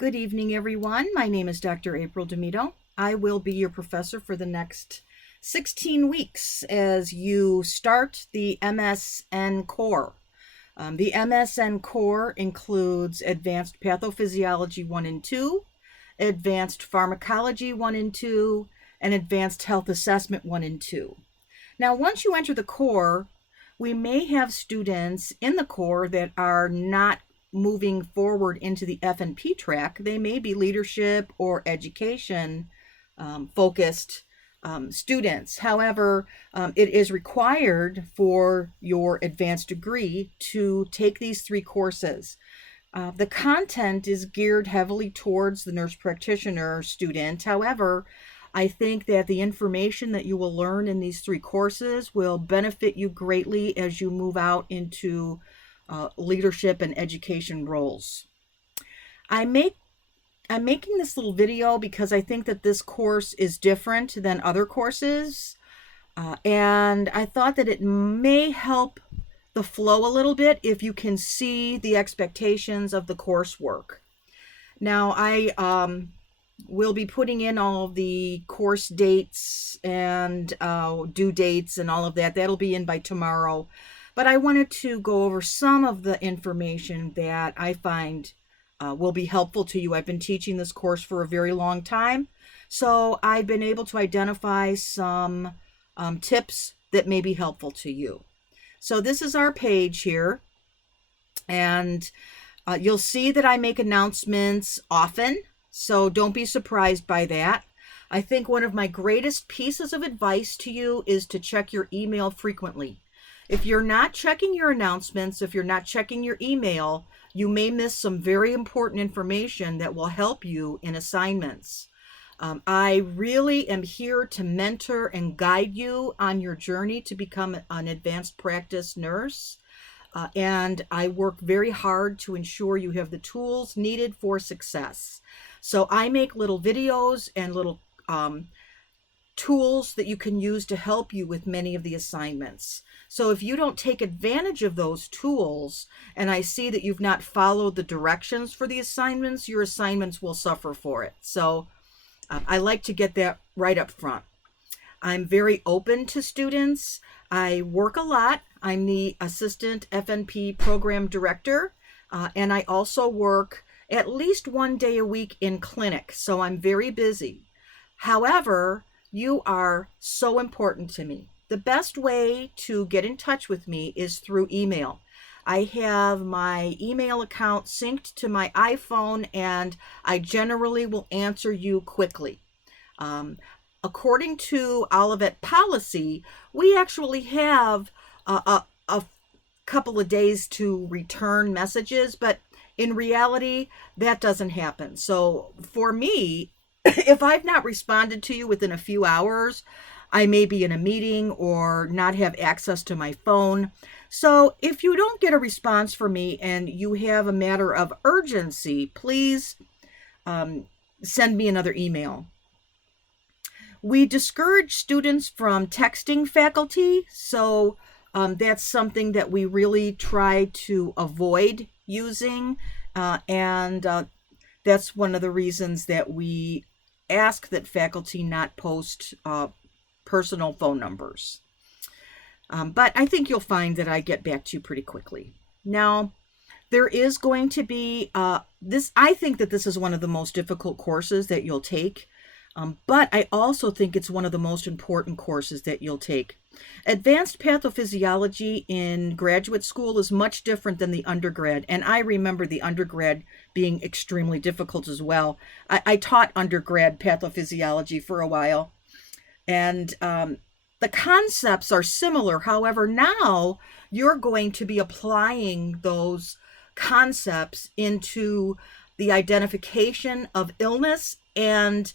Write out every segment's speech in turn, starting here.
Good evening, everyone. My name is Dr. April Demito. I will be your professor for the next 16 weeks as you start the MSN Core. The MSN Core includes Advanced Pathophysiology 1 and 2, Advanced Pharmacology 1 and 2, and Advanced Health Assessment 1 and 2. Now, once you enter the core, we may have students in the core that are not moving forward into the F&P track. They may be leadership or education focused students. However, it is required for your advanced degree to take these 3 courses. The content is geared heavily towards the nurse practitioner student. However, I think that the information that you will learn in these 3 courses will benefit you greatly as you move out into leadership and education roles. I'm making this little video because I think that this course is different than other courses, and I thought that it may help the flow a little bit if you can see the expectations of the coursework. Now, I will be putting in all of the course dates and due dates and all of that. That'll be in by tomorrow. But I wanted to go over some of the information that I find will be helpful to you. I've been teaching this course for a very long time, so I've been able to identify some tips that may be helpful to you. So this is our page here, and you'll see that I make announcements often, so don't be surprised by that. I think one of my greatest pieces of advice to you is to check your email frequently. If you're not checking your announcements, if you're not checking your email, you may miss some very important information that will help you in assignments. I really am here to mentor and guide you on your journey to become an advanced practice nurse. And I work very hard to ensure you have the tools needed for success. So I make little videos and little tools that you can use to help you with many of the assignments. So if you don't take advantage of those tools, and I see that you've not followed the directions for the assignments, your assignments will suffer for it. So I like to get that right up front. I'm very open to students. I work a lot. I'm the assistant FNP program director, and I also work at least 1 day a week in clinic. So I'm very busy. However, you are so important to me. The best way to get in touch with me is through email. I have my email account synced to my iPhone, and I generally will answer you quickly. According to Olivet policy, we actually have a couple of days to return messages, but in reality, that doesn't happen. So for me, if I've not responded to you within a few hours, I may be in a meeting or not have access to my phone. So if you don't get a response from me and you have a matter of urgency, please send me another email. We discourage students from texting faculty, so that's something that we really try to avoid using, and that's one of the reasons that we ask that faculty not post personal phone numbers. But I think you'll find that I get back to you pretty quickly. Now, there is going to be I think that this is one of the most difficult courses that you'll take, but I also think it's one of the most important courses that you'll take. Advanced pathophysiology in graduate school is much different than the undergrad, and I remember the undergrad being extremely difficult as well. I taught undergrad pathophysiology for a while, and the concepts are similar. However, now you're going to be applying those concepts into the identification of illness and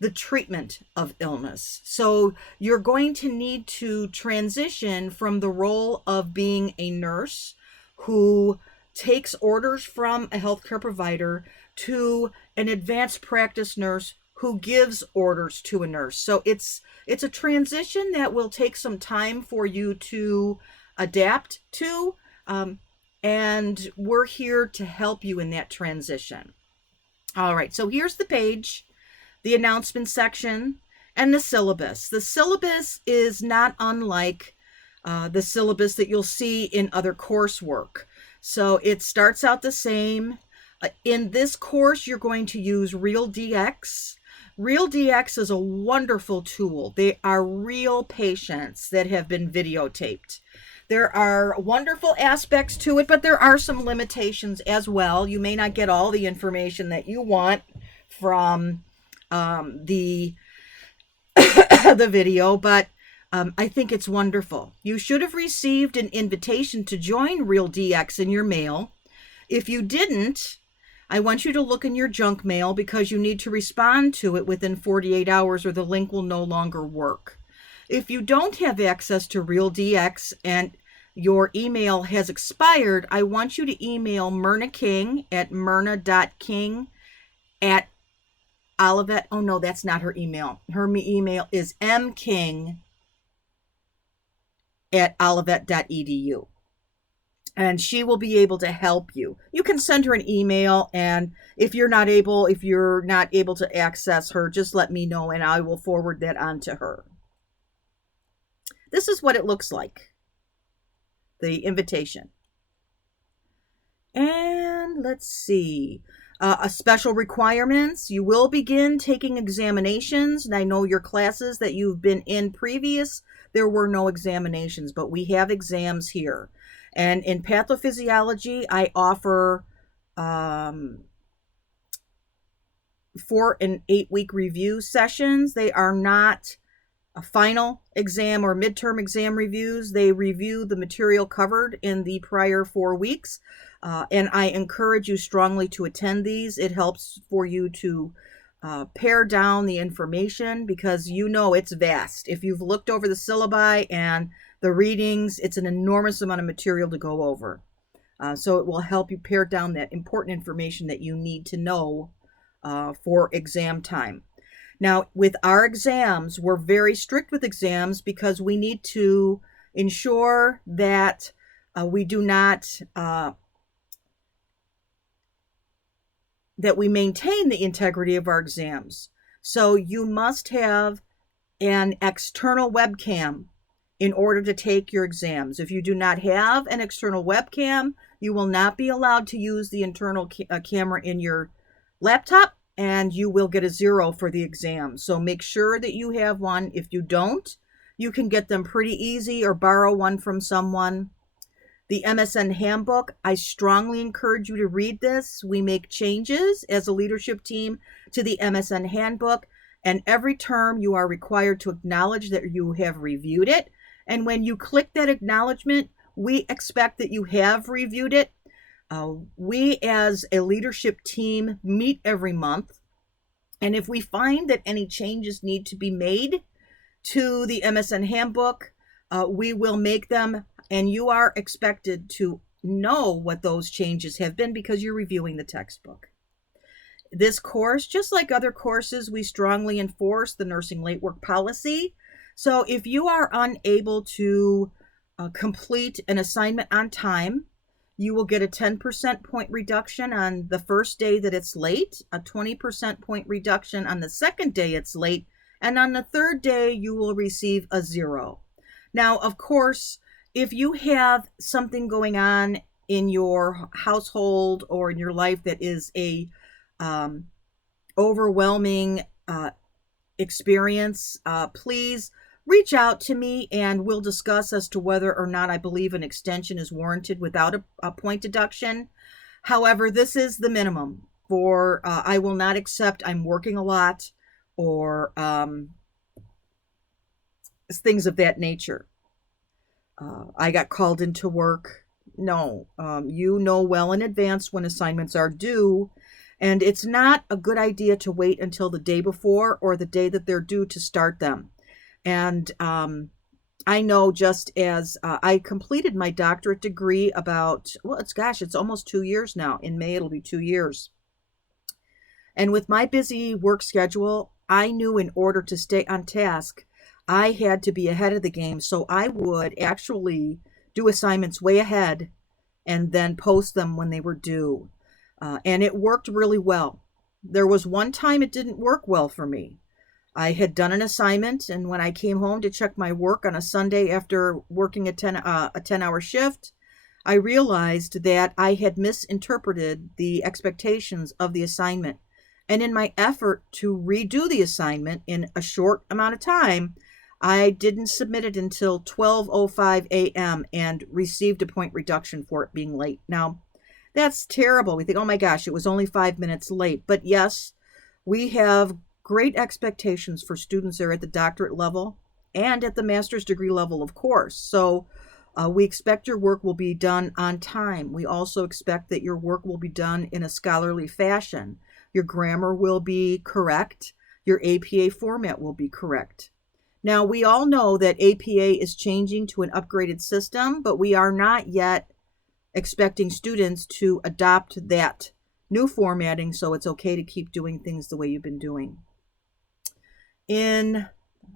the treatment of illness. So you're going to need to transition from the role of being a nurse who takes orders from a healthcare provider to an advanced practice nurse who gives orders to a nurse. So it's a transition that will take some time for you to adapt to, and we're here to help you in that transition. All right, so here's the page, the announcement section, and the syllabus. The syllabus is not unlike the syllabus that you'll see in other coursework. So it starts out the same. In this course, you're going to use RealDX. RealDX is a wonderful tool. They are real patients that have been videotaped. There are wonderful aspects to it, but there are some limitations as well. You may not get all the information that you want from the the video, but I think it's wonderful. You should have received an invitation to join RealDX in your mail. If you didn't, I want you to look in your junk mail because you need to respond to it within 48 hours or the link will no longer work. If you don't have access to RealDX and your email has expired, I want you to email Myrna King at myrna.king at Olivet. Oh no, that's not her email. Her email is mking at olivet.edu. And she will be able to help you. You can send her an email, and if you're not able to access her, just let me know and I will forward that on to her. This is what it looks like, the invitation. And let's see. Special requirements. You will begin taking examinations. And I know your classes that you've been in previous, there were no examinations, but we have exams here. And in pathophysiology, I offer 4 and 8 week review sessions. They are not a final exam or midterm exam reviews. They review the material covered in the prior 4 weeks. And I encourage you strongly to attend these. It helps for you to pare down the information because you know it's vast. If you've looked over the syllabi and the readings, it's an enormous amount of material to go over. So it will help you pare down that important information that you need to know for exam time. Now, with our exams, we're very strict with exams because we need to ensure that we do not, that we maintain the integrity of our exams. So you must have an external webcam in order to take your exams. If you do not have an external webcam, you will not be allowed to use the internal camera in your laptop, and you will get a 0 for the exam. So make sure that you have one. If you don't, you can get them pretty easy or borrow one from someone. The MSN handbook, I strongly encourage you to read this. We make changes as a leadership team to the MSN handbook, and every term you are required to acknowledge that you have reviewed it. And when you click that acknowledgement, we expect that you have reviewed it. We as a leadership team meet every month. And if we find that any changes need to be made to the MSN handbook, we will make them. And you are expected to know what those changes have been because you're reviewing the textbook. This course, just like other courses, we strongly enforce the nursing late work policy. So if you are unable to complete an assignment on time, you will get a 10% point reduction on the first day that it's late, a 20% point reduction on the second day it's late, and on the third day you will receive a 0. Now, of course, if you have something going on in your household or in your life that is a overwhelming experience, please reach out to me and we'll discuss as to whether or not I believe an extension is warranted without a point deduction. However, this is the minimum for I will not accept I'm working a lot or things of that nature. I got called into work. No, you know well in advance when assignments are due, and it's not a good idea to wait until the day before or the day that they're due to start them. And I know just as I completed my doctorate degree about, well, it's almost 2 years now. In May, it'll be 2 years. And with my busy work schedule, I knew in order to stay on task, I had to be ahead of the game. So I would actually do assignments way ahead and then post them when they were due. And it worked really well. There was one time it didn't work well for me. I had done an assignment, and when I came home to check my work on a Sunday after working a 10-hour shift, I realized that I had misinterpreted the expectations of the assignment. And in my effort to redo the assignment in a short amount of time, I didn't submit it until 12:05 a.m. and received a point reduction for it being late. Now, that's terrible. We think, oh my gosh, it was only 5 minutes late. But yes, we have great expectations for students there at the doctorate level and at the master's degree level, of course. So we expect your work will be done on time. We also expect that your work will be done in a scholarly fashion. Your grammar will be correct. Your APA format will be correct. Now, we all know that APA is changing to an upgraded system, but we are not yet expecting students to adopt that new formatting, so it's okay to keep doing things the way you've been doing. In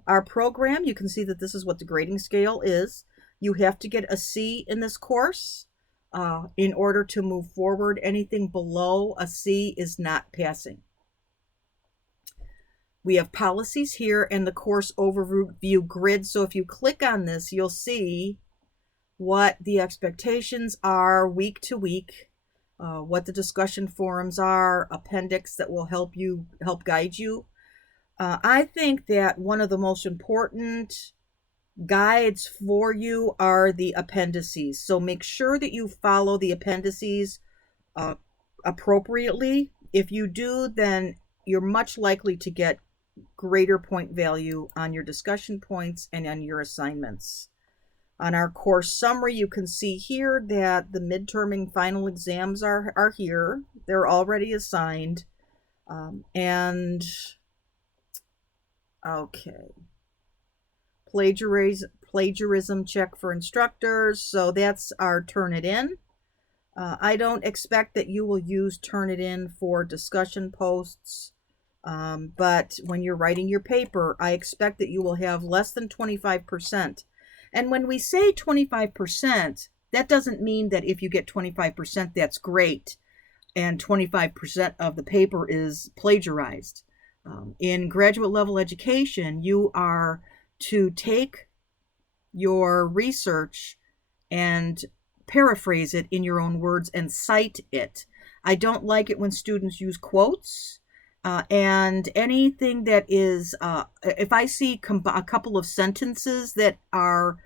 our program, you can see that this is what the grading scale is. You have to get a C in this course in order to move forward. Anything below a C is not passing. We have policies here and the course overview grid. So if you click on this, you'll see what the expectations are week to week, what the discussion forums are, appendix that will help guide you. I think that one of the most important guides for you are the appendices. So make sure that you follow the appendices appropriately. If you do, then you're much likely to get greater point value on your discussion points and on your assignments. On our course summary, you can see here that the midterm and final exams are here. They're already assigned. Okay. Plagiarism check for instructors. So that's our Turnitin. I don't expect that you will use Turnitin for discussion posts. But when you're writing your paper, I expect that you will have less than 25%. And when we say 25%, that doesn't mean that if you get 25%, that's great, and 25% of the paper is plagiarized. In graduate level education, you are to take your research and paraphrase it in your own words and cite it. I don't like it when students use quotes. And anything that is, if I see a couple of sentences that are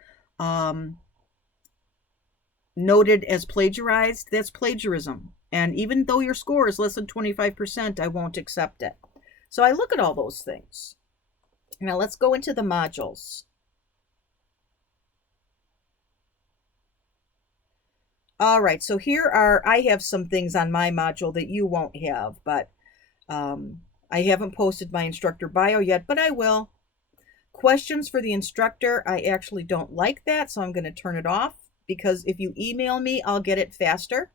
noted as plagiarized, that's plagiarism. And even though your score is less than 25%, I won't accept it. So I look at all those things. Now let's go into the modules. All right, so I have some things on my module that you won't have, but I haven't posted my instructor bio yet, but I will. Questions for the instructor, I actually don't like that, so I'm going to turn it off, because if you email me, I'll get it faster.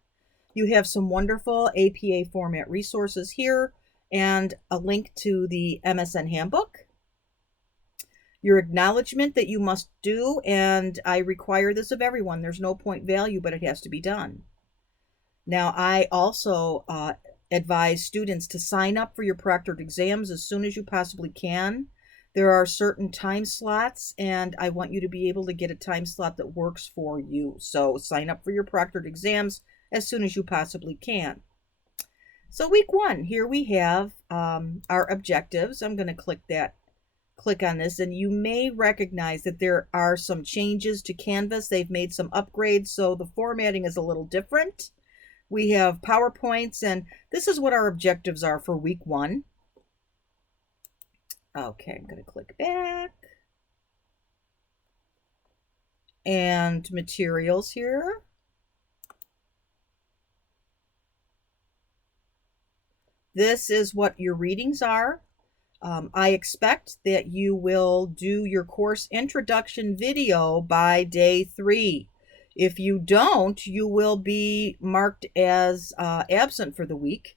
You have some wonderful APA format resources here and a link to the MSN handbook. Your acknowledgement that you must do, and I require this of everyone. There's no point value, but it has to be done. Now, I also advise students to sign up for your proctored exams as soon as you possibly can. There are certain time slots, and I want you to be able to get a time slot that works for you. So sign up for your proctored exams as soon as you possibly can. So week 1, here we have our objectives. I'm going to click on this, and you may recognize that there are some changes to Canvas. They've made some upgrades, so the formatting is a little different. We have PowerPoints, and this is what our objectives are for week 1. Okay, I'm going to click back. And materials here. This is what your readings are. I expect that you will do your course introduction video by day 3. If you don't, you will be marked as absent for the week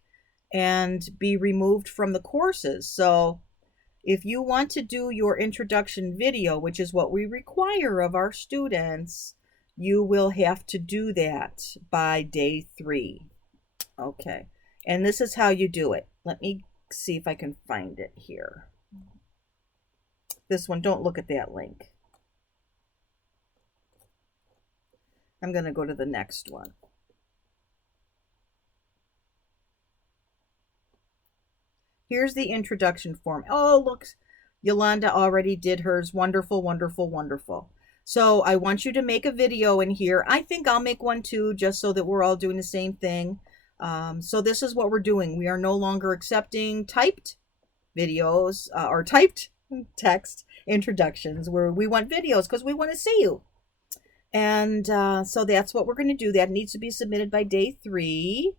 and be removed from the courses. So if you want to do your introduction video, which is what we require of our students, you will have to do that by day 3. Okay. And this is how you do it. Let me see if I can find it here. This one, don't look at that link. I'm going to go to the next one. Here's the introduction form. Oh, look, Yolanda already did hers. Wonderful, wonderful, wonderful. So I want you to make a video in here. I think I'll make one too, just so that we're all doing the same thing. So this is what we're doing. We are no longer accepting typed videos or typed text introductions where we want videos because we want to see you. And so that's what we're going to do. That needs to be submitted by day 3.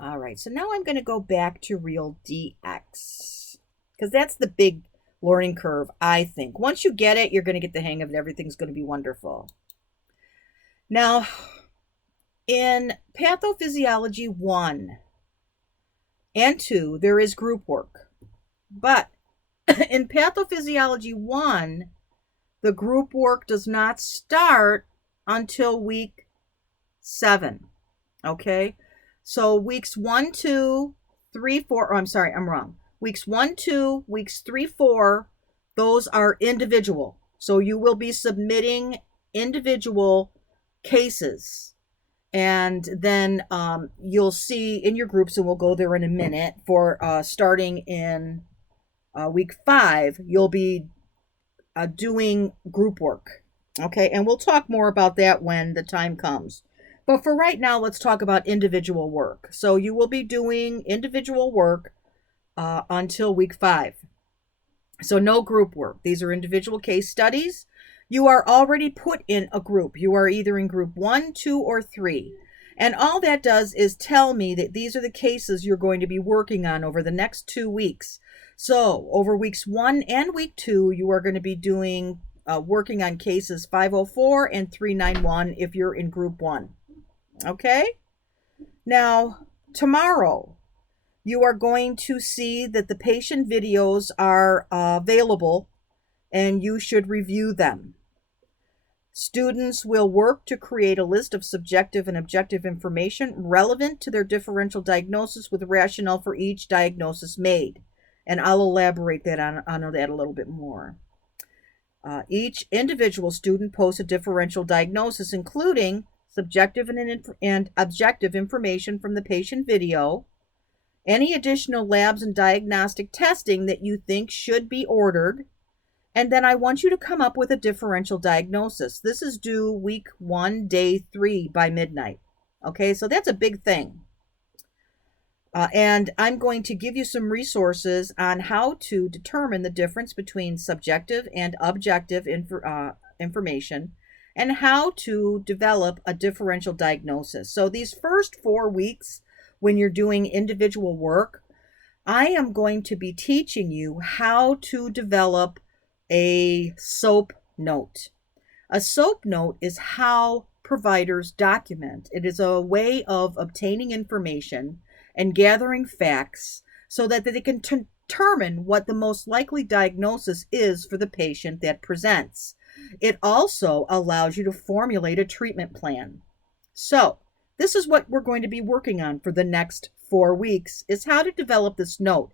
All right, so now I'm going to go back to Real DX because that's the big learning curve, I think. Once you get it, you're going to get the hang of it. Everything's going to be wonderful. Now, in Pathophysiology 1 and 2, there is group work. But in Pathophysiology 1, the group work does not start until week 7. Okay? So weeks 1, 2, 3, 4, oh, I'm sorry, I'm wrong. Weeks 1, 2, weeks 3, 4, those are individual. So you will be submitting individual cases. And then you'll see in your groups, and we'll go there in a minute, for starting in week 5, you'll be doing group work. Okay, and we'll talk more about that when the time comes. But for right now, let's talk about individual work. So you will be doing individual work until week 5. So no group work. These are individual case studies. You are already put in a group. You are either in group 1, 2, or 3. And all that does is tell me that these are the cases you're going to be working on over the next 2 weeks. So over weeks 1 and week 2, you are going to be doing working on cases 504 and 391 if you're in group 1. Okay? Now, tomorrow, you are going to see that the patient videos are available and you should review them. Students will work to create a list of subjective and objective information relevant to their differential diagnosis with rationale for each diagnosis made. And I'll elaborate that on that a little bit more. Each individual student posts a differential diagnosis, including subjective and objective information from the patient video, any additional labs and diagnostic testing that you think should be ordered, and then I want you to come up with a differential diagnosis. This is due week 1, day 3 by midnight. Okay, so that's a big thing. And I'm going to give you some resources on how to determine the difference between subjective and objective information and how to develop a differential diagnosis. So these first 4 weeks, when you're doing individual work, I am going to be teaching you how to develop a SOAP note. A SOAP note is how providers document. It is a way of obtaining information and gathering facts so that they can determine what the most likely diagnosis is for the patient that presents. It also allows you to formulate a treatment plan. So, this is what we're going to be working on for the next 4 weeks, is how to develop this note.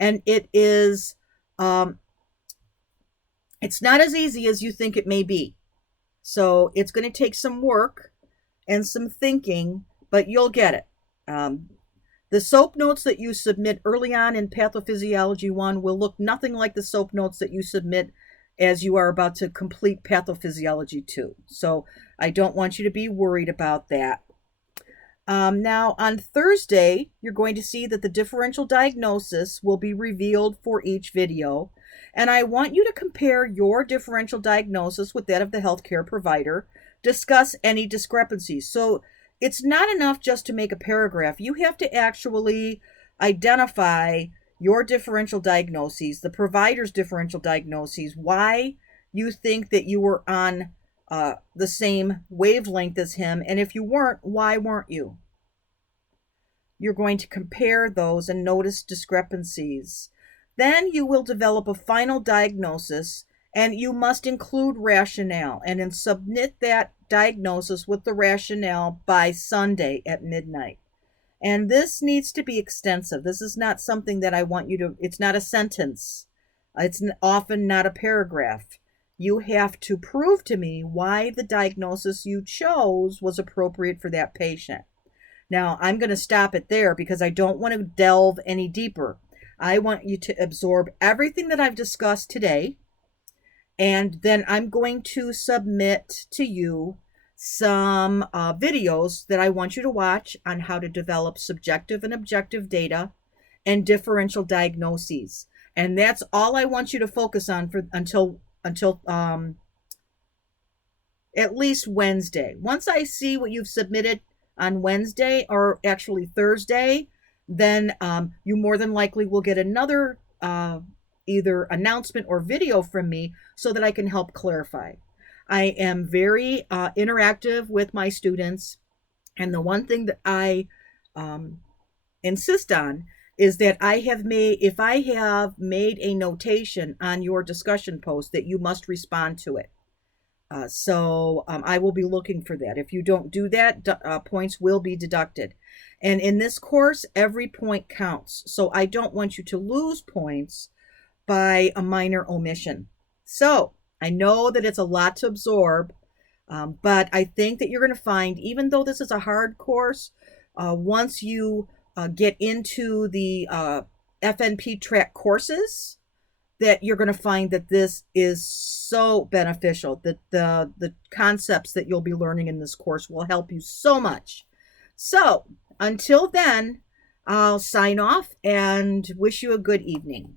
And it is, it's not as easy as you think it may be. So it's going to take some work and some thinking, but you'll get it. The SOAP notes that you submit early on in Pathophysiology 1 will look nothing like the SOAP notes that you submit as you are about to complete Pathophysiology 2. So I don't want you to be worried about that. Now, on Thursday, you're going to see that the differential diagnosis will be revealed for each video. And I want you to compare your differential diagnosis with that of the healthcare provider. Discuss any discrepancies. So it's not enough just to make a paragraph. You have to actually identify your differential diagnoses, the provider's differential diagnoses, why you think that you were on the same wavelength as him, and if you weren't, why weren't you? You're going to compare those and notice discrepancies. Then you will develop a final diagnosis, and you must include rationale and then submit that diagnosis with the rationale by Sunday at midnight. And this needs to be extensive. This is not something that I want you to, it's not a sentence. It's often not a paragraph. You have to prove to me why the diagnosis you chose was appropriate for that patient. Now, I'm going to stop it there because I don't want to delve any deeper. I want you to absorb everything that I've discussed today, and then I'm going to submit to you some videos that I want you to watch on how to develop subjective and objective data and differential diagnoses. And that's all I want you to focus on for until at least Wednesday. Once I see what you've submitted on Wednesday, or actually Thursday, then you more than likely will get another either announcement or video from me so that I can help clarify. I am very interactive with my students, and the one thing that I insist on is that if I have made a notation on your discussion post, that you must respond to it. So I will be looking for that. If you don't do that, points will be deducted. And in this course, every point counts. So I don't want you to lose points by a minor omission. So I know that it's a lot to absorb, but I think that you're going to find, even though this is a hard course, once you get into the FNP track courses, that you're going to find that this is so beneficial, that the concepts that you'll be learning in this course will help you so much. So until then, I'll sign off and wish you a good evening.